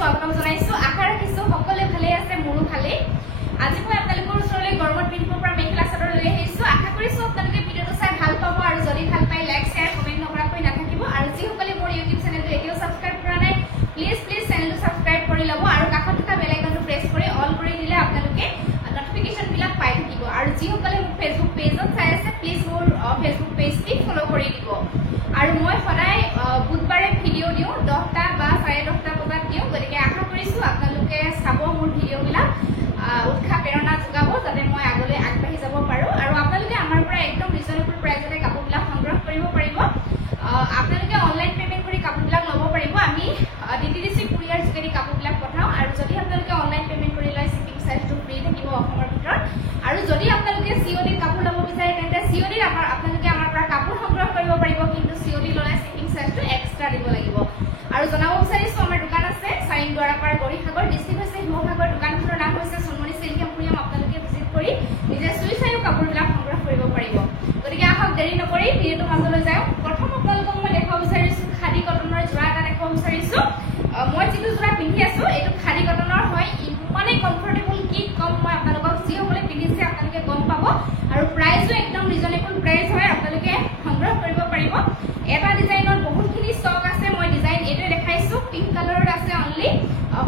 স্বাগতম জনাইছো আশা ৰাখিছো সকলোৱে ভালে আছে মোৰো ভালে আজি মই আপোনালোকৰ ওচৰলৈ গৰমত পিন্ধিব পৰা মেখেলা চাদৰ লৈ আহিছো আশা কৰিছো আপোনালোকে ভিডিওটো চাই ভাল পাব আৰু যদি ভাল পায় লাইক শেয়াৰ কমেন্ট নকৰাকৈ নাথাকিব আৰু যিসকলে মোৰ ইউটিউব চেনেলটো এতিয়াও সাবস্ক্ৰাইব কৰা নাই প্লিজ চেনেলটো সাবস্ক্ৰাইব কৰি লব আৰু কাষত থকা বেল আইকনটো প্ৰেছ কৰি অল কৰি দিলে আপোনালোকে নটিফিকেশন বিলাক পাই থাকিব আৰু যিসকলে মোৰ ফেসবুক পেজত চাই আছে প্লিজ মোৰ ফেসবুক পেজটি ফলো কৰি দিব আৰু মই সদায় বুধবাৰে ভিডিও দিও 10টা বা 10:30 বজাত দিও গতিকে আশা কৰিছো আপোনালোকে চাব মোৰ ভিডিওবিলাক উৎসাহ প্ৰেৰণা যোগাব যাতে মই আগলৈ আগবাঢ়ি যাব পাৰো আৰু আপোনালোকে আমাৰ পৰা একদম ৰিজনেবল প্ৰাইজতে কাপোৰবিলাক সংগ্ৰহ কৰিব পাৰিব আপোনালোকে অনলাইন পেমেন্ট কৰি কাপোৰবিলাক ল'ব পাৰিব আমি ডিটিডিসি কুৰিয়াৰ যোগেদি কাপোৰবিলাক পঠাও আৰু যদি আপোনালোকে অনলাইন পেমেন্ট কৰি লয় শিপিং চাৰ্জটো ফ্ৰী থাকিব অসমৰ ভিতৰত আৰু যদি আপোনালোকে সিওডি কাপোৰ ল'ব বিচাৰে তেন্তে সিওডি আপোনালোকে আমাৰ পৰা কাপোৰ সংগ্ৰহ কৰিব পাৰিব কিন্তু সিওডি ল'লে শিপিং চাৰ্জটো এক্সট্ৰা দিব লাগিব আৰু জনাব বিচাৰিছো আমাৰ দোকান আছে সাইন দ্বাৰাপাৰ গৰিসাগৰ ডিস্ট্ৰিক্ট হৈছে হিমসাগৰ দোকানখনৰ নাম হৈছে সোণমণি চিল্ক এম্পোৰিয়াম আপোনালোকে ভিজিট কৰি নিজে চুই চাইও কাপোৰবিলাক সংগ্ৰহ কৰিব পাৰিব গতিকে আহক দেৰি নকৰি ভিডিওটো মাজলৈ যাওঁ প্ৰথম আপোনালোকক মই দেখাব বিচাৰিছো খাদী কটনৰ জোৰা এটা দেখাব বিচাৰিছো মই যিটো জোৰা পিন্ধি আছো এইটো খাদী কটনৰ হয় ইমানে কমফৰ্টেবল কি কম মই আপোনালোকক যিসকলে পিন্ধিছে আপোনালোকে গম পাব আৰু প্ৰাইসও একদম ৰিজনেবল প্ৰাইস হয় আপোনালোকে সংগ্ৰহ কৰিব পাৰিব এটা ডিজাইনৰ বহুতখিনি ষ্টক আছে মই ডিজাইন এটো দেখাইছো পিংক কালাৰত আছে অনলি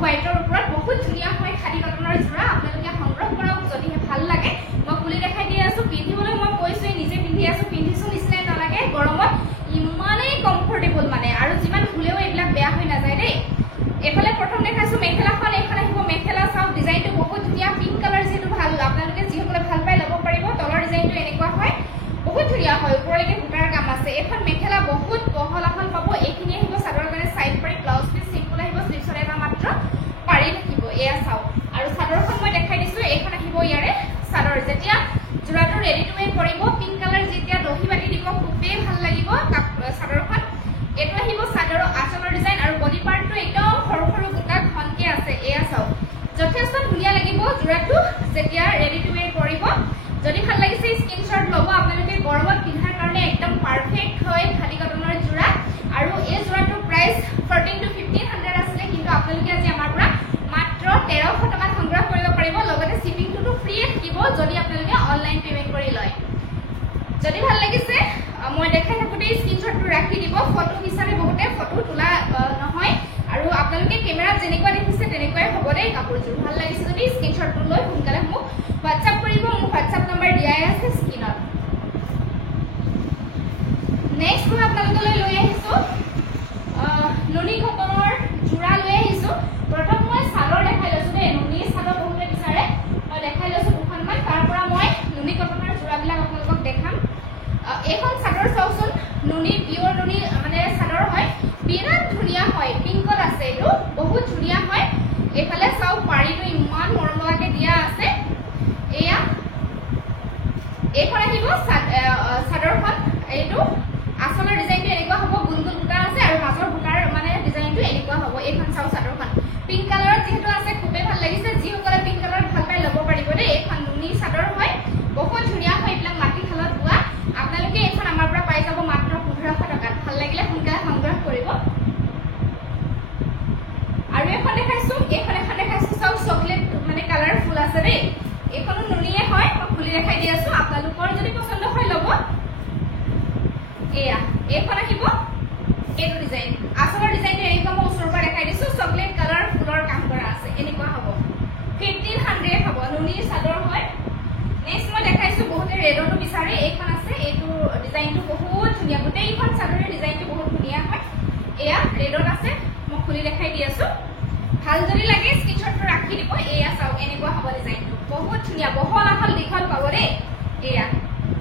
হোৱাইটৰ ওপৰত বহুত ধুনীয়া হয় খাদী কটনৰ জোৰা আপোনালোকে সংগ্ৰহ কৰক যদি ভাল লাগে মই খুলি দেখাই দি আছো পিন্ধিবলৈ মই কৈছো নিজে পিন্ধি আছো পিন্ধিছো নিচিনা নালাগে গৰমত ইমানে কমফৰ্টেবল মানে আৰু যিমান খুলেও এইবিলাক বেয়া হৈ নাযায় দেই এফালে প্ৰথম দেখাইছো মেখেলাখন এখন আহিব মেখেলা চাও ডিজাইনটো বহুত ধুনীয়া পিংক কালাৰ যেটো ভাল আপোনালোকে যিসকলে ভাল পাই ল'ব পাৰিব তলৰ ডিজাইনটো এনেকুৱা হয় বহুত ধুনীয়া হয় ওপৰলৈকে বুটাৰ কাম আছে এখন মেখেলা বহুত বহল এখন পাব এইখিনি আহিব চাদৰৰ কাৰণে সাইড পাৰি ব্লাউজ পিস সিম্পল আহিব স্লিভছৰ এটা মাত্ৰ পাৰি থাকিব এয়া চাও আৰু চাদৰখন মই দেখাই দিছো এইখন আহিব ইয়াৰে চাদৰ যেতিয়া জোৰাটো ৰেডি টু ৱে পৰিব পিংক কালাৰ যেতিয়া দহি বাটি দিব খুবেই ভাল লাগিব চাদৰখন এটো আহিব চাদৰৰ আঁচলৰ ডিজাইন আৰু বডি পাৰ্টটো একদম সৰু সৰু বুটা ঘনকে আছে এয়া চাও যথেষ্ট ধুনীয়া লাগিব জোৰাটো যেতিয়া ৰেডি টু ৱে পৰিব যদি ভাল লাগিছে স্ক্ৰিনশ্বট ল'ব আপোনালোকে গৰমত পিন্ধাৰ কাৰণে একদম পাৰফেক্ট হয় খাদী কটনৰ জোৰা আৰু এই জোৰাটোৰ প্ৰাইস 14 to 1500 আছিল কিন্তু আপোনালোকে আজি আমাৰ পৰা মাত্ৰ 1300 টকাত সংগ্ৰহ কৰিব পাৰিব লগতে শিপিংটো ফ্ৰী থাকিব যদি আপোনালোকে অনলাইন পেমেন্ট কৰি লয় যদি ভাল লাগিছে মই দেখাই থাকোতে স্ক্ৰিনশ্বটটো ৰাখি দিব ফটো বিচাৰে বহুতে ফটো তোলা নহয় আৰু আপোনালোকে কেমেৰাত যেনেকুৱা দেখিছে তেনেকুৱাই হ'ব দেই কাপোৰযোৰ ভাল লাগিছে যদি স্ক্ৰিনশ্বটটো লৈ সোনকালে মোক WhatsApp কৰিব মোৰ WhatsApp নম্বৰ দিয়াই আছে স্ক্ৰিনত নেক্সট মই আপোনালোকলৈ লৈ আহিছো নুনি কটনৰ জোৰা লৈ আহিছো প্ৰথম মই চাদৰ দেখাই লৈছো দেই নুনি চাদৰ বহুতে বিচাৰে মই দেখাই লৈছো দুখনমান তাৰ পৰা মই নুনি কটনৰ জোৰাবিলাক আপোনালোকক দেখাম এখন চাদৰ চাওচোন নুনি পিওৰ নুনি মানে চাদৰ হয় বিৰাট ধুনীয়া হয় পিংকত আছে এইটো বহুত ধুনীয়া হয় এফালে চাও পাৰিটো ইমান মৰম লগাকে দিয়া আছে এয়া এইখন আহিব চাদৰখন এইটো আচলৰ ডিজাইনটো এনেকুৱা হ'ব গুলগুল বুটা আছে আৰু মাজৰ বুটাৰ মানে ডিজাইনটো এনেকুৱা হ'ব এইখন চাও চাদৰখন পিংক কালাৰত যেহেতু আছে খুবেই ভাল লাগিছে যিসকলে পিংক কালাৰত ভাল পাই ল'ব পাৰিব দেই এইখন নুনি চাদৰ হয় বহুত ধুনীয়া হয় এইবিলাক মাটি খালত বোৱা আপোনালোকে এইখন আমাৰ পৰা পাই যাব মাত্ৰ 1500 টকাত ভাল লাগিলে সোনকালে সংগ্ৰহ কৰিব আৰু এখন দেখাইছো চাও চকলেট মানে কালাৰফুল আছে দেই এইখনো নুনিয়ে হয় মই খুলি দেখাই দি আছো আপোনালোকৰ যদি পছন্দ হয় ল'ব এয়া এইখন আহিব এইটো ডিজাইন আচলৰ ডিজাইনটো এনেকুৱা মই ওচৰৰ পৰা দেখাই দিছো চকলেট কালাৰ ফুলৰ কাম কৰা আছে এনেকুৱা হ'ব 1500 হ'ব নুনি চাদৰ হয় নেক্সট মই দেখাইছো বহুতে ৰেডটো বিচাৰে এইখন আছে এইটো ডিজাইনটো বহুত ধুনীয়া গোটেইখন চাদৰৰ ডিজাইনটো বহুত ধুনীয়া হয় এয়া ৰেডত আছে মই খুলি দেখাই দি আছো ভাল যদি লাগে স্ক্ৰিনশ্বটটো ৰাখি দিব এয়া চাও এনেকুৱা হ'ব ডিজাইনটো বহুত ধুনীয়া বহল আহল দীঘল পাব দেই এয়া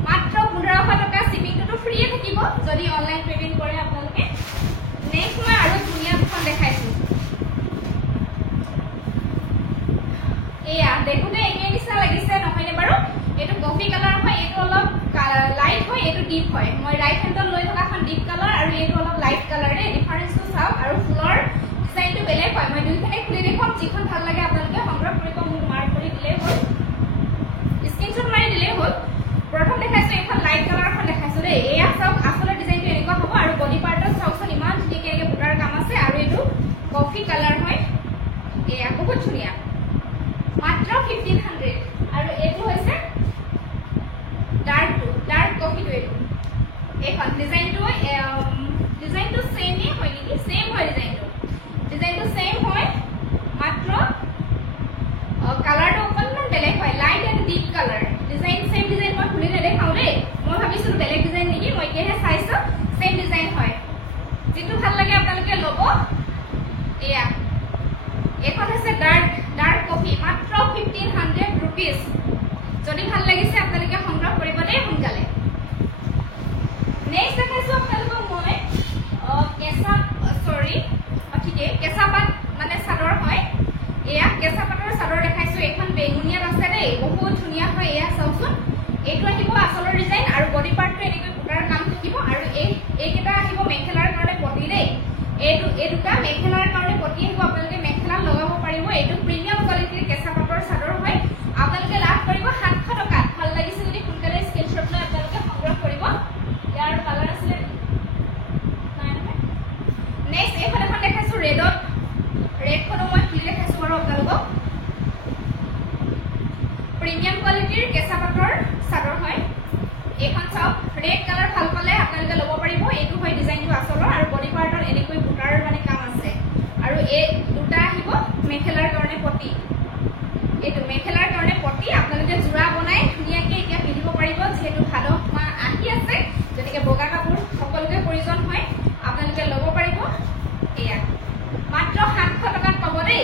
মাত্ৰ 1500 টকা শিপিংটো ফ্ৰী থাকিব যদি অনলাইন পেমেন্ট কৰে আপোনালোকে নেক্সট মই আৰু ধুনীয়া দুখন দেখাইছো এয়া দেখোতে একে নিচিনা লাগিছে নহয়নে বাৰু এইটো কফি কালাৰ হয় এইটো অলপ লাইট হয় এইটো ডিপ হয় মই ৰাইট হেণ্ডত লৈ থকাখন ডিপ কালাৰ আৰু এইটো অলপ লাইট কালাৰ দেই ডিফাৰেন্সটো চাওক আৰু ফুলৰ ডিজাইনটো বেলেগ হয় মই দুইখনে খুলি দেখুৱাম যিখন ভাল লাগে আপোনালোকে সংগ্ৰহ কৰিব মোক মাৰ্ক কৰি দিলেই হ'ল স্ক্ৰিনশ্বট মাৰি দিলেই হ'ল প্ৰথম দেখাইছো এখন লাইট কালাৰখন দেখাইছো দেই এয়া চাওক আচলৰ ডিজাইনটো এনেকুৱা হ'ব আৰু বডি পাৰ্টত চাওকচোন ইমান ধুনীয়াকৈ বুটাৰ কাম আছে আৰু এইটো কফি কালাৰ হয় rupees যদি ভাল লাগিছে আপোনালোকে সংগ্ৰহ কৰিব দেই সোনকালে নেক্সট দেখাইছো আপোনালোকক মই কেঁচা পাত মানে চাদৰ হয় এয়া কেঁচা পাতৰ চাদৰ দেখাইছো এখন বেগুনিয়াত আছে দেই বহুত ধুনীয়া হয় এয়া চাওচোন এইটো আহিব আচলৰ ডিজাইন আৰু বডি পাৰ্টটো এনেকৈ বুটাৰ কাম থাকিব আৰু এইকেইটা আহিব মেখেলাৰ কাৰণে পটি দেই এই দুটা মেখেলাৰ কাৰণে পটি আহিব আপোনালোকে মেখেলা লগাব পাৰিব এইটো প্ৰিমিয়াম কোৱালিটিৰ কেঁচা পাতৰ চাদৰ হয় আপোনালোকে লাভ কৰিব 700 টকা ভাল লাগিছে যদি সোনকালে স্ক্ৰীনশ্বট লৈ আপোনালোকে সংগ্ৰহ কৰিব ইয়াৰ কালাৰ আছে নেক্সট এখন দেখাইছো ৰেডত ৰেডখনো মই খুলি দেখাইছো বাৰু আপোনালোকক প্ৰিমিয়াম কোৱালিটিৰ কেঁচা পাতৰ চাদৰ হয় এইখন চাওক ৰেড কালাৰ ভাল পালে আপোনালোকে ল'ব পাৰিব এইটো হয় ডিজাইনটো আচলৰ আৰু বডি পাৰ্টত এনেকৈ বুটাৰ মানে কাম আছে আৰু এই দুটা আহিব মেখেলাৰ কাৰণে পটি এইটো মেখেলাৰ কাৰণে পটি আপোনালোকে জোৰা বনাই ধুনীয়াকৈ এতিয়া পিন্ধিব পাৰিব যিহেতু ভাদ মাহ আহি আছে গতিকে বগা কাপোৰ সকলোকে প্ৰয়োজন হয় আপোনালোকে ল'ব পাৰিব এয়া মাত্ৰ 700 টকাত পাব দেই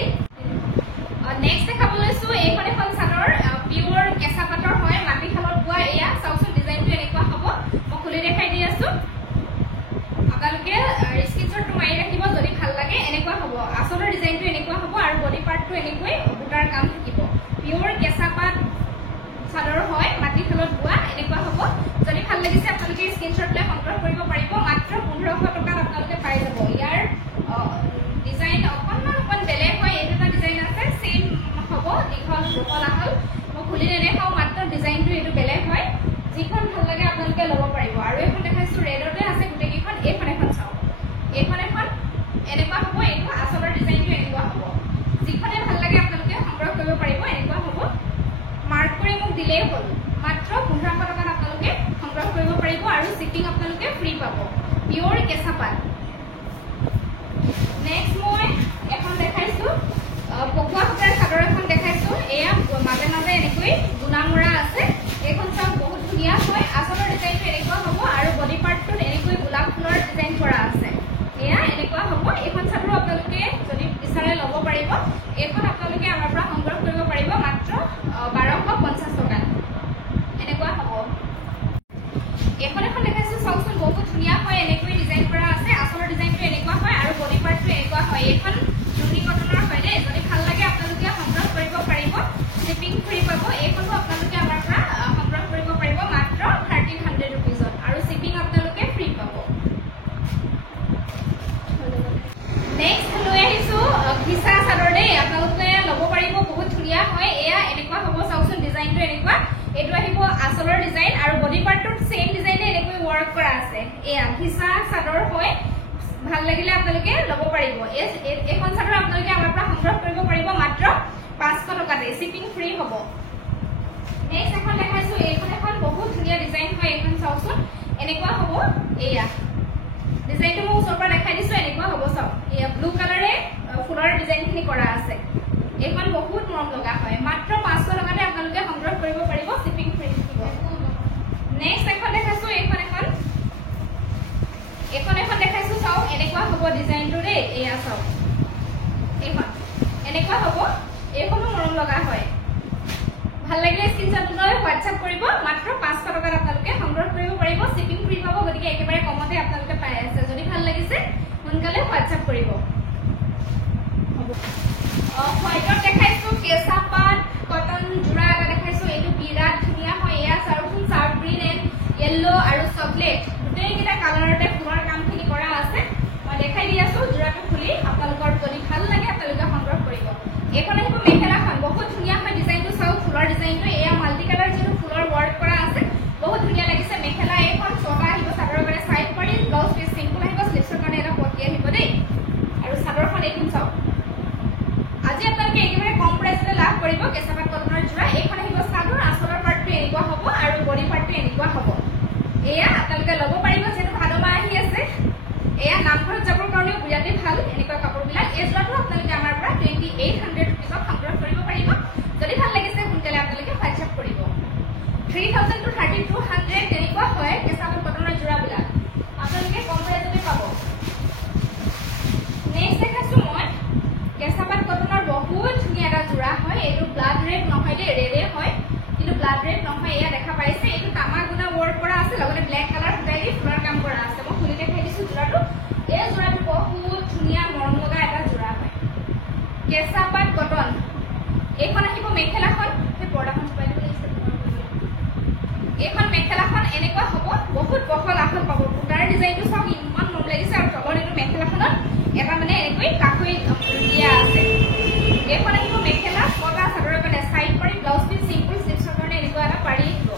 নেক্সট দেখাব লৈছো এইখন এখন চাদৰ পিওৰ কেঁচা পাতৰ হয় মাটিশালত বোৱা এয়া চাওচোন ডিজাইনটো এনেকুৱা হ'ব মই খুলি দেখাই দি আছো আপোনালোকে স্ক্ৰীনশ্বটটো মাৰি ৰাখিব যদি ভাল লাগে এনেকুৱা হ'ব আচলৰ ডিজাইনটো এনেকুৱা হ'ব আৰু বডি পাৰ্টটো এনেকৈ বুটাৰ কাম থাকিব পিওৰ কেঁচা পাত চাদৰ হয় মাটিশালত বোৱা এনেকুৱা হ'ব যদি ভাল লাগিছে আপোনালোকে স্ক্ৰীনশ্বট লৈ সংগ্ৰহ কৰিব পাৰিব মাত্ৰ 1500 টকাত আপোনালোকে পাই যাব ইয়াৰ ডিজাইন অকণমান বেলেগ হয় এইটো এটা ডিজাইন আছে সেম হ'ব দীঘল বহল আহল মই খুলি নেদেখাওঁ মাত্ৰ ডিজাইনটো এইটো বেলেগ হয় যিখন ভাল লাগে আপোনালোকে ল'ব পাৰিব আৰু এখন দেখাইছো ৰেডতে আছে গোটেইকেইখন এইখন এখন চাওক এইখন এখন এনেকুৱা হ'ব এইটো আচলৰ ডিজাইনটো এনেকুৱা হ'ব যিখনে ভাল লাগে আপোনালোকে সংগ্ৰহ কৰিব পাৰিব এনেকুৱা হ'ব মাৰ্ক কৰি মোক দিলেই হ'ল মাত্ৰ 1500 টকাত আপোনালোকে সংগ্ৰহ কৰিব পাৰিব আৰু শ্বিপিং আপোনালোকে ফ্ৰী পাব পিওৰ কেঁচা পাত নেক্সট মই এখন দেখাইছো পকুৱা সূতাৰ চাদৰ এখন দেখাইছো এয়া মাজে মাজে এনেকৈ গুণা মৰা আছে এইখন চাওক বহুত ধুনীয়া হয় আচলৰ ডিজাইনটো এনেকুৱা হ'ব আৰু বডি পাৰ্টটোত এনেকৈ গোলাপ ফুলৰ ডিজাইন কৰা আছে এয়া এনেকুৱা হ'ব এইখন চাদৰ আপোনালোকে যদি বিচাৰে ল'ব পাৰিব এইখন আপোনালোকে আমাৰ পৰা সংগ্ৰহ কৰিব পাৰিব মাত্ৰ 1250 টকাত এনেকুৱা হ'ব এখন দেখাইছো চাওকচোন বহুত ধুনীয়া হয় এনেকৈ ডিজাইন কৰা আছে আচলৰ ডিজাইনটো এনেকুৱা হয় আৰু বডি পাৰ্টটো এনেকুৱা হয় এইখন নুনি কটনৰ হয় দেই যদি ভাল লাগে আপোনালোকে সংগ্ৰহ কৰিব পাৰিব শ্বিপিং ফ্ৰী পাব এইখনো আপোনালোকে আমাৰ পৰা সংগ্ৰহ কৰিব পাৰিব মাত্ৰ 1300 ৰুপিজত আৰু শ্বিপিং আপোনালোকে ফ্ৰী পাব নেক্সট লৈ আহিছো ঘিচা চাদৰ দেই আপোনালোকে ল'ব পাৰিব বহুত ধুনীয়া হয় এয়া এনেকুৱা হ'ব চাওকচোন ডিজাইনটো এনেকুৱা এইটো আহিব আচলৰ ডিজাইন আৰু বডি পাৰ্টটোত সেম ডিজাইনে এনেকৈ ৱৰ্ক কৰা আছে এয়া ঘিচা চাদৰ হয় ভাল লাগিলে আপোনালোকে ল'ব পাৰিব এখন চাদৰ আপোনালোকে আমাৰ পৰা সংগ্ৰহ কৰিব পাৰিব মাত্ৰ 500 টকাতে শ্বিপিং ফ্ৰী হ'ব নেক্সট এখন দেখাইছো এইখন এখন বহুত ধুনীয়া ডিজাইন হয় এইখন চাওকচোন এনেকুৱা হ'ব এয়া ডিজাইনটো মই ওচৰৰ পৰা দেখাই দিছো এনেকুৱা হ'ব চাওক এয়া ব্লু কালাৰে ফুলৰ ডিজাইনখিনি কৰা আছে এইখন বহুত মৰম লগা হয় মাত্ৰ 500 টকাতে আপোনালোকে সংগ্ৰহ কৰিব পাৰিব শ্বিপিং ফ্ৰী থাকিব নেক্সট এখন দেখাইছো এইখন দেখাইছো চাওক এনেকুৱা হ'ব ডিজাইনটো দেই এয়া চাওক এইখন এনেকুৱা হ'ব এইখনো মৰম লগা হয় ভাল লাগিলে স্ক্ৰীনশ্বট লৈ হোৱাটছআপ কৰিব মাত্ৰ 500 টকাত আপোনালোকে সংগ্ৰহ কৰিব পাৰিব শ্বিপিং ফ্ৰী পাব গতিকে একেবাৰে কমতে আপোনালোকে পাই আছে যদি ভাল লাগিছে সোনকালে হোৱাটছআপ কৰিব হোৱাইটত দেখাইছো কেঁচা পাত কটন জোৰা এটা দেখাইছো এইটো বিৰাট ধুনীয়া হয় এয়া চাওকচোন চাৰ্ট গ্ৰীণ এণ্ড য়েল্লো আৰু চকলেট গোটেইকেইটা কালাৰতে ফুলৰ কামখিনি কৰা আছে মই দেখাই দি আছো জোৰাটো খুলি আপোনালোকৰ যদি ভাল লাগে আপোনালোকে সংগ্ৰহ কৰিব এইখন আহিব মেখেলাখন বহুত ধুনীয়া হয় ডিজাইনটো চাওক ফুলৰ ডিজাইনটো এয়া মাল্টি কালাৰ যিটো ফুলৰ ৱৰ্ক কৰা আছে বহুত ধুনীয়া লাগিছে মেখেলা এইখন ছটা আহিব চাদৰৰ কাৰণে চাইড পাৰি ব্লাউজ পিচ চিম্পল আহিব স্লিভছৰ কাৰণে এটা পটি আহিব দেই আৰু চাদৰখন এইখন চাওক আজি আপোনালোকে একেবাৰে কম প্ৰাইচতে লাভ কৰিব কেঁচা পাত কটনৰ জোৰা এইখন আহিব চাদৰ আচলৰ পাৰ্টটো এনেকুৱা হ'ব আৰু বডি পাৰ্টটো এনেকুৱা হ'ব এয়া আপোনালোকে ল'ব পাৰিব যিহেতু ভাদ মাহ আহি আছে এয়া নামঘৰত যাবৰ কাৰণেও বিৰাটেই ভাল এনেকুৱা কাপোৰবিলাক এই জোৰাটো আপোনালোকে আমাৰ পৰা 2800 ৰুপিজত সংগ্ৰহ কৰিব পাৰিব যদি ভাল লাগিছে সোনকালে আপোনালোকে হোৱাটছআপ কৰিব 3000 to 3200 তেনেকুৱা হয় কেঁচা পাত কটনৰ জোৰাবিলাক আপোনালোকে কম প্ৰাইচতে পাব নেক্সট দেখাইছো মই কেঁচা পাত কটনৰ বহুত ধুনীয়া এটা জোৰা হয় এইটো ব্লাড ৰেড নহয় দে ৰেডে হয় কিন্তু ব্লাড ৰেড নহয় এয়া দেখা পাইছে এইটো তামাগুনা ৱৰ্ক কৰা আছে লগতে ব্লেক কালাৰ ফুটাই দি ফুলৰ কাম কৰা আছে মই খুলি দেখাই দিছো জোৰাটো এই জোৰাটো বহুত ধুনীয়া মৰম লগা এটা জোৰা হয় কেঁচা পাট কটন এইখন আহিব মেখেলাখন সেই পৰ্দাখন পাই এইখন মেখেলাখন এনেকুৱা হ'ব বহুত বহল আহল পাব বুটাৰ ডিজাইনটো চাওক ইমান মৰম লাগিছে আৰু তলত এইটো মেখেলাখনত এটা মানে এনেকৈ কাকৈ দিয়া আছে এইখন আহিব মেখেলা বগা চাদৰৰ কাৰণে সাইড কৰি ব্লাউজ পিস সিম্পল স্লিপছৰ কাৰণে এনেকুৱা এটা পাৰি আহিব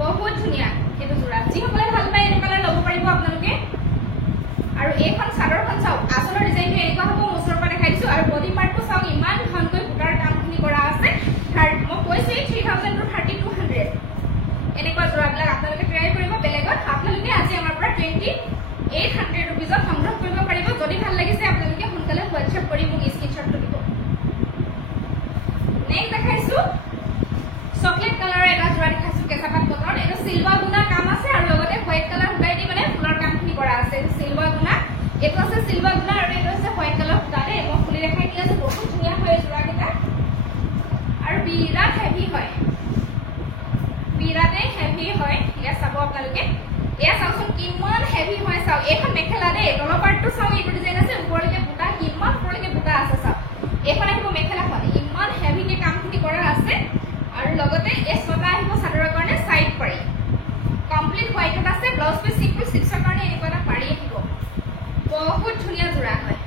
বহুত ধুনীয়া এইটো জোৰা যিসকলে ভাল পায় এনেকুৱা কালাৰ ল'ব পাৰিব আপোনালোকে আৰু এইখন চাদৰখন চাওক আচলৰ ডিজাইনটো এনেকুৱা হ'ব মোচৰ পৰা দেখাই দিছো আৰু বডি পাৰ্টটো চাওক ইমান ঘনকৈ বুটাৰ কামখিনি কৰা আছে মই কৈছো 3000 to 3200 এনেকুৱা জোৰাবিলাক আপোনালোকে ট্ৰাই কৰিব বেলেগত আপোনালোকে আজি আমাৰ পৰা 2800 रुपीजত সংগ্ৰহ কৰিব পাৰিব যদি ভাল লাগিছে আপোনালোকে সোনকালে হোৱাটছআপ কৰি মোক স্ক্ৰিনশ্বটটো দিব নেক্সট দেখাইছো চকলেট কালাৰৰ এটা জোৰা দেখাইছো কেঁচাপাত কটন এইটো সিলভাৰ গুণা কাম আছে আৰু লগতে হোৱাইট কালাৰ ফুটাই দি মানে ফুলৰ কামখিনি কৰা আছে এইটো সিলভাৰ গুণা এইটো আছে সিলভাৰ গুণা আৰু এইটো আছে হোৱাইট কালাৰ ফুটা দেই মই খুলি দেখাই দি আছো বহুত ধুনীয়া হয় জোৰাকেইটা আৰু বিৰাট হেভি হয় বিৰাটে হেভি হয় ইয়া চাব আপোনালোকে এয়া চাওকচোন কিমান হেভি হয় চাওক এইখন মেখেলা দেই তলৰ পাৰ্টটো চাওক এইটো ডিজাইন আছে ওপৰলৈকে বুটা কিমান ওপৰলৈকে বুটা আছে চাওক এইখন আহিব মেখেলাখন ইমান হেভিকে কামখিনি কৰা আছে আৰু লগতে এই ছটা আহিব চাদৰৰ কাৰণে সাইড পাৰি কমপ্লিট হোৱাইটত আছে ব্লাউজ পিস সিম্পল স্লিপছৰ কাৰণে এনেকুৱা এটা পাৰি আহিব বহুত ধুনীয়া জোৰা হয়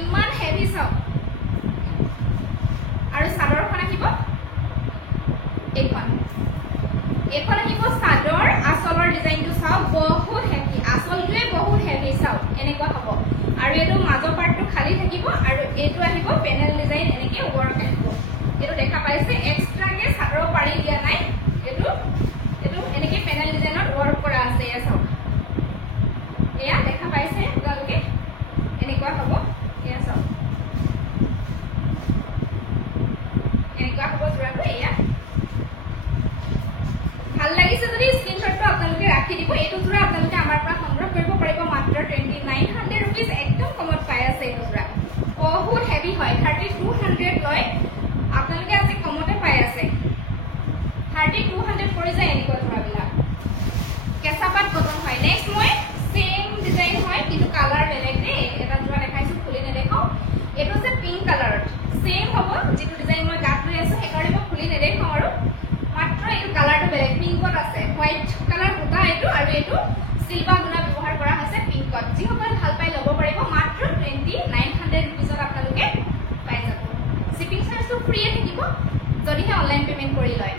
ইমান হেভি চাওক আৰু চাদৰখন আহিব এইখন আহিব চাদৰ আচলৰ ডিজাইনটো চাওক বহুত হেভি আচলটোৱে বহুত হেভি চাওক এনেকুৱা হ'ব আৰু এইটো মাজৰ পাৰ্টটো খালি থাকিব আৰু এইটো আহিব পেনেল ডিজাইন এনেকৈ ৱৰ্ক আহিব এইটো দেখা পাইছে এক্সট্ৰাকে চাদৰ পাৰি দিয়া নাই এইটো এনেকৈ পেনেল ডিজাইনত ৱৰ্ক কৰা আছে এয়া চাওক এয়া দেখা পাইছে আপোনালোকে এনেকুৱা হ'ব এয়া চাওক এনেকুৱা হ'ব জোৰাটো এয়া ভাল লাগিছে যদি স্ক্ৰিনশ্বটটো আপোনালোকে ৰাখি দিব এইটো জোৰা আপোনালোকে আমাৰ পৰা সংগ্ৰহ কৰিব পাৰিব মাত্ৰ 2900 रुपीज একদম কমত পাই আছে এইটো জোৰা বহুত হেভি হয় 3200 লয় আপোনালোকে আজি কমতে পাই আছে 3200 পৰি যায় এনেকুৱা জোৰাবিলাক কেঁচাপাত কটন হয় নেক্সট মই সেম ডিজাইন হয় কিন্তু কালাৰ বেলেগ দেই এটা জোৰা দেখাইছো খুলি নেদেখাও এইটো আছে পিংক কালাৰ সেম হ'ব যিটো ডিজাইন মই গাত লৈ আছো সেইকাৰণে মই খুলি নেদেখাও আৰু মাত্ৰ এইটো কালাৰটো বেলেগ পিংকত আছে হোৱাইট কালাৰ বুটা এইটো আৰু এইটো সিলভাৰ গুণা ব্যৱহাৰ কৰা হৈছে পিংকত যিসকলে ভাল পাই ল'ব পাৰিব মাত্ৰ 2900 रुपीजত আপোনালোকে পাই যাব শিপিং চাৰ্জটো ফ্ৰীয়ে থাকিব যদিহে অনলাইন পেমেন্ট কৰি লয়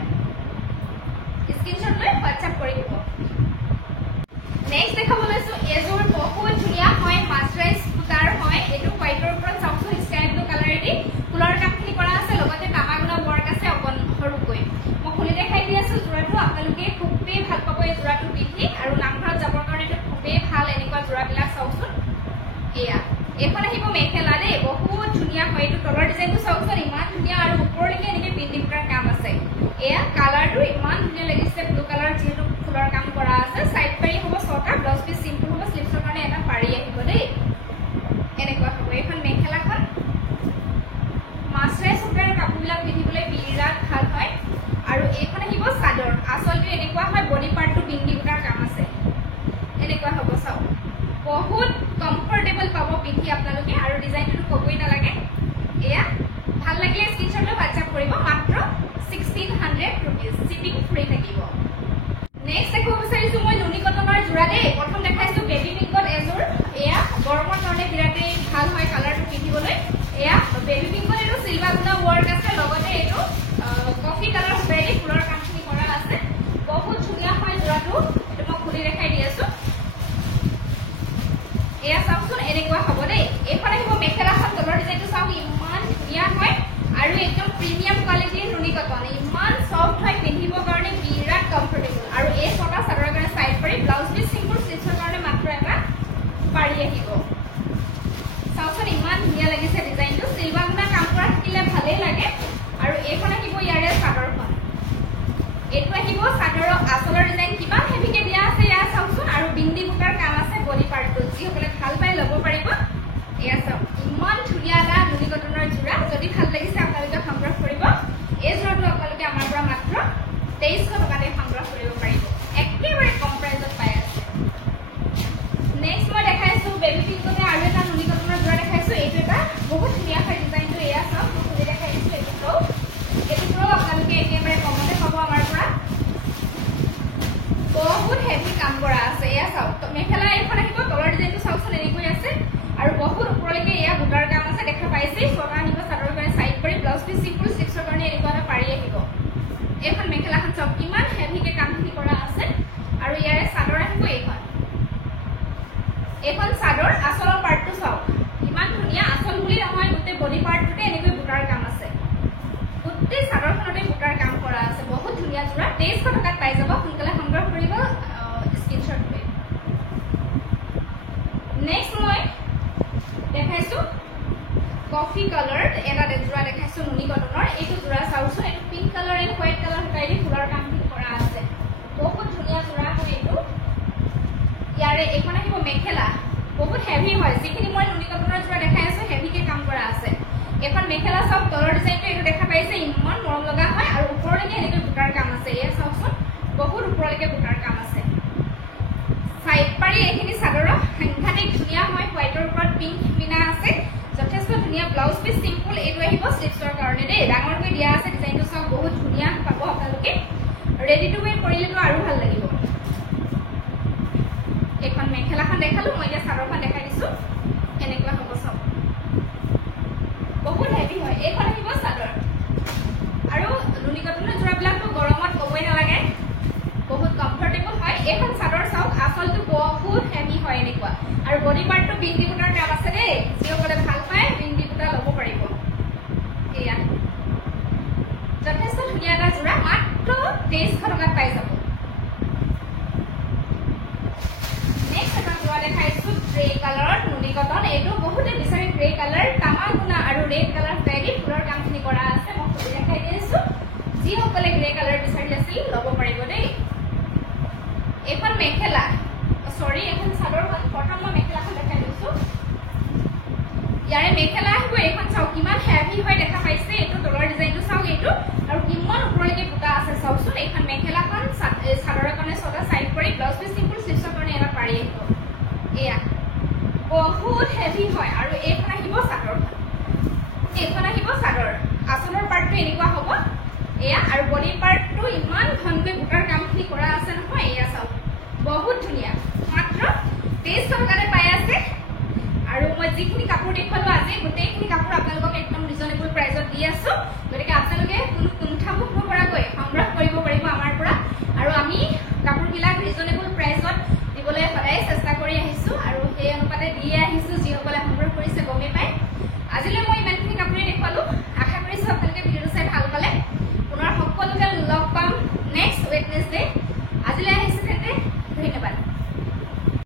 স্ক্ৰিনশ্বট লৈ হোৱাটছআপ কৰি দিব নেক্সট দেখাব লৈছো এজোৰ বহুত ধুনীয়া হয় মাছৰাইজ ফুটাৰ হয় এইটো হোৱাইটৰ ওপৰত চাওকচোন স্কাই ব্লু কালাৰেদি ফুলৰ কামখিনি কৰা আছে লগতে তামাগুনা ৱৰ্ক আছে অকণ সৰুকৈ মই খুলি দেখাই দি আছো জোৰাটো আপোনালোকে খুবেই ভাল পাব এই জোৰাটো পিন্ধি আৰু নামঘৰত যাবৰ কাৰণে খুবেই ভাল এনেকুৱা জোৰাবিলাক চাওকচোন এয়া এইখন আহিব মেখেলা দেই বহুত ধুনীয়া হয় এইটো তলৰ ডিজাইনটো চাওকচোন ইমান ধুনীয়া আৰু ওপৰলৈকে এনেকৈ পিন্ধি ফুটাৰ কাম আছে এয়া কালাৰটো ইমান ধুনীয়া লাগিছে ব্লু কালাৰ যিহেতু ফুলৰ কাম কৰা আছে সাইড পাৰি হ'ব ছটা ব্লাউজ পিস সিম্পল হ'ব স্লিপছৰ কাৰণে এটা পাৰি আহিব দেই এনেকুৱা হ'ব এইখন মেখেলাখন মাছৰাইজ সূতাৰ কাপোৰবিলাক পিন্ধিবলৈ বিৰাট ভাল হয় আৰু এইখন আহিব চাদৰ আচলতে এনেকুৱা হয় বডি পাৰ্টটো বিন্দি বুটাৰ কাম আছে এনেকুৱা হ'ব চাওক বহুত কমফৰ্টেবল পাব পিন্ধি আপোনালোকে আৰু ডিজাইনটো ক'বই নালাগে এয়া ভাল লাগিলে স্ক্ৰিনশ্বট লৈ হোৱাটছআপ কৰিব মাত্ৰ 1600 रुपीज শিপিং ফ্ৰী থাকিব নেক্সট দেখাব বিচাৰিছো মই নুনি কটনৰ জোৰা দেই প্ৰথম দেখাইছো বেবী পিংকত এজোৰ এয়া গৰমৰ কাৰণে বিৰাটেই ভাল হয় কালাৰটো পিন্ধিবলৈ এয়া বেবী পিংকত এইটো সিলভাৰ গুণা ৱৰ্ক আছে লগতে এইটো কফি কালাৰ ফুটাই ফুলৰ কামখিনি কৰা আছে বহুত ধুনীয়া হয় জোৰাটো এইটো মই খুলি দেখাই দি আছো এয়া চাওকচোন এনেকুৱা হ'ব দেই এইখন আহিব মেখেলাখন তলৰ ডিজাইনটো চাওক ইমান ধুনীয়া হয় আৰু একদম প্ৰিমিয়াম কোৱালিটিৰ নুনি কটন ইমান সফ্ট হয় পিন্ধিবৰ কাৰণে বিৰাট কমফৰ্টেবল আৰু এই ছটা চাদৰৰ কাৰণে সাইড পাৰি ব্লাউজ পিস সিম্পল স্লিপছৰ কাৰণে মাত্ৰ এটা পাৰি আহিব চাওকচোন ইমান ধুনীয়া লাগিছে ডিজাইনটো সিলভাৰ গুণা কাম কৰা থাকিলে ভালেই লাগে আৰু এইখন আহিব ইয়াৰে চাদৰখন এইটো আহিব চাদৰৰ আচলৰ ডিজাইন কিমান হেভিকে দিয়া আছে ইয়া চাওকচোন আৰু বিন্দি বুটাৰ কাম আছে বডি পাৰ্টটো যিসকলে ভাল পাই ল'ব পাৰিব এয়া চাওক ইমান ধুনীয়া এটা নুনি কটনৰ জোৰা যদি ভাল লাগিছে আপোনালোকে বেবি পিংকতে আৰু এটা নুনি কটনৰ যোৰা দেখাইছো এইটো এটা বহুত ধুনীয়া হয় ডিজাইনটো এয়া চাওক মই দেখাই দিছো এইটো আপোনালোকে একেবাৰে কমতে পাব আমাৰ পৰা বহুত হেভি কাম কৰা আছে এয়া চাওক মেখেলা এখন আহিব তলৰ ডিজাইনটো চাওকচোন এনেকৈ আছে আৰু বহুত ওপৰলৈকে এয়া বুটাৰ কাম আছে দেখা পাইছে ছটা আহিব চাদৰৰ কাৰণে সাইড কৰি ব্লাউজ পিস সিম্পল স্লিভছৰ কাৰণে এনেকুৱা এটা পাৰি আহিব এখন মেখেলাখন চাওক কিমান হেভিকে কামখিনি কৰা আছে আৰু ইয়াৰে চাদৰ আহিব এখন চাদৰ আচলৰ পাৰ্টটো চাওক ইমান ধুনীয়া আচল বুলি নহয় গোটেই বডি পাৰ্টটোতে এনেকৈ বুটাৰ কাম আছে গোটেই চাদৰখনতে বুটাৰ কাম কৰা আছে বহুত ধুনীয়া যোৰা 2300 টকাত পাই যাব সোনকালে সংগ্ৰহ কৰিব স্ক্ৰীনশ্বট লৈ নেক্সট মই দেখাইছো কফি কালাৰ এটা যোৰা দেখাইছো নুনি কটনৰ এইটো যোৰা চাওকচোন এইটো pink colour and white colour টাইপি ফুলৰ কামখিনি কৰা আছে বহুত ধুনীয়া যোৰা হয় এইটো ইয়াৰে এখন আহিব মেখেলা বহুত হেভি হয় যিখিনি মই নুনি কটনৰ যোৰা দেখাই আছো হেভিকে কাম কৰা আছে এখন মেখেলা চাওক তলৰ ডিজাইনটো এইটো দেখা পাইছে ইমান মৰম লগা হয় আৰু ওপৰলৈকে এনেকৈ বুটাৰ কাম আছে এয়া চাওকচোন বহুত ওপৰলৈকে বুটাৰ কাম আছে সাইড পাৰি এইখিনি চাদৰৰ সাংঘাতিক ধুনীয়া হয় হোৱাইটৰ ওপৰত পিংক মিনা আছে যথেষ্ট ধুনীয়া ব্লাউজ পিস সিম্পল এইটো আহিব স্লিভছৰ কাৰণে দেই ডাঙৰকৈ দিয়া আছে ডিজাইনটো চাওক বহুত ধুনীয়া পাব আপোনালোকে ৰেডি টু ৱেৰ কৰিলেতো আৰু ভাল লাগিব এখন মেখেলাখন দেখালো মই এতিয়া চাদৰখন দেখাই দিছো এনেকুৱা হ'ব চাওক বহুত হেভি হয় এইখন আহিব চাদৰ আৰু নুনি কটনৰ যোৰাবিলাকতো গৰমত ক'বই নালাগে বহুত কমফৰ্টেবল হয় এইখন চাদৰ চাওক আচলটো বহুত হেভি হয় এনেকুৱা আৰু বডি পাৰ্টটো বিন্দি বুটাৰ কাম আছে দেই যিসকলে ভাল পায় বিন্দি বুটা ল'ব পাৰিব এয়া যথেষ্ট ধুনীয়া এটা যোৰা মাত্ৰ 2300 টকাত পাই যাব দেখাইছো গ্ৰে কালাৰ নুনি কটন এইটো বহুতে বিচাৰি গ্ৰে কালাৰ তামাগুনা আৰু ৰেড কালাৰ টাইপি ফুলৰ কামখিনি কৰা আছে মই খুলি দেখাই দিছো যিসকলে গ্ৰে কালাৰ বিচাৰি আছিল ল'ব পাৰিব দেই এখন মেখেলা সৰি এখন চাদৰখন প্ৰথম মই মেখেলাখন দেখাই দিছো ইয়াৰে মেখেলা আহিব এইখন চাওক কিমান হেভি হয় দেখা পাইছে এইটো তলৰ ডিজাইনটো চাওক এইটো আৰু কিমান ওপৰলৈকে বুটা আছে চাওকচোন এইখন মেখেলাখন চাদৰৰ কাৰণে ছটা সাইড কৰি ব্লাউজ পিস সিম্পল স্লিভছৰ কাৰণে এটা পাৰি আহিব এয়া বহুত হেভি হয় আৰু এইখন আহিব চাদৰ আচলৰ পাৰ্টটো এনেকুৱা হ'ব এয়া আৰু বডি পাৰ্টটো ইমান ঘনকৈ বুটাৰ কামখিনি কৰা আছে নহয় এয়া চাওক বহুত ধুনীয়া মাত্ৰ 2300 টকাতে পাই আছে আৰু মই যিখিনি কাপোৰ দেখুৱালো আজি গোটেইখিনি কাপোৰ আপোনালোকক একদম ৰিজনেবল প্ৰাইজত দি আছো গতিকে আপোনালোকে কোনো কুণ্ঠাবোধ নকৰাকৈ সংগ্ৰহ কৰিব পাৰিব আমাৰ পৰা আৰু আমি কাপোৰবিলাক ৰিজনেবল প্ৰাইজত দিবলৈ সদায় চেষ্টা কৰি আহিছো আৰু সেই অনুপাতে দিয়ে আহিছো যিসকলে সংগ্ৰহ কৰিছে গমেই পায় আজিলৈ মই ইমানখিনি কাপোৰে দেখুৱালো আশা কৰিছো আপোনালোকে ভিডিঅ'টো চাই ভাল পালে পুনৰ সকলোকে লগ পাম নেক্সট ৱেডনেছডে আজিলৈ আহিছো তেন্তে ধন্যবাদ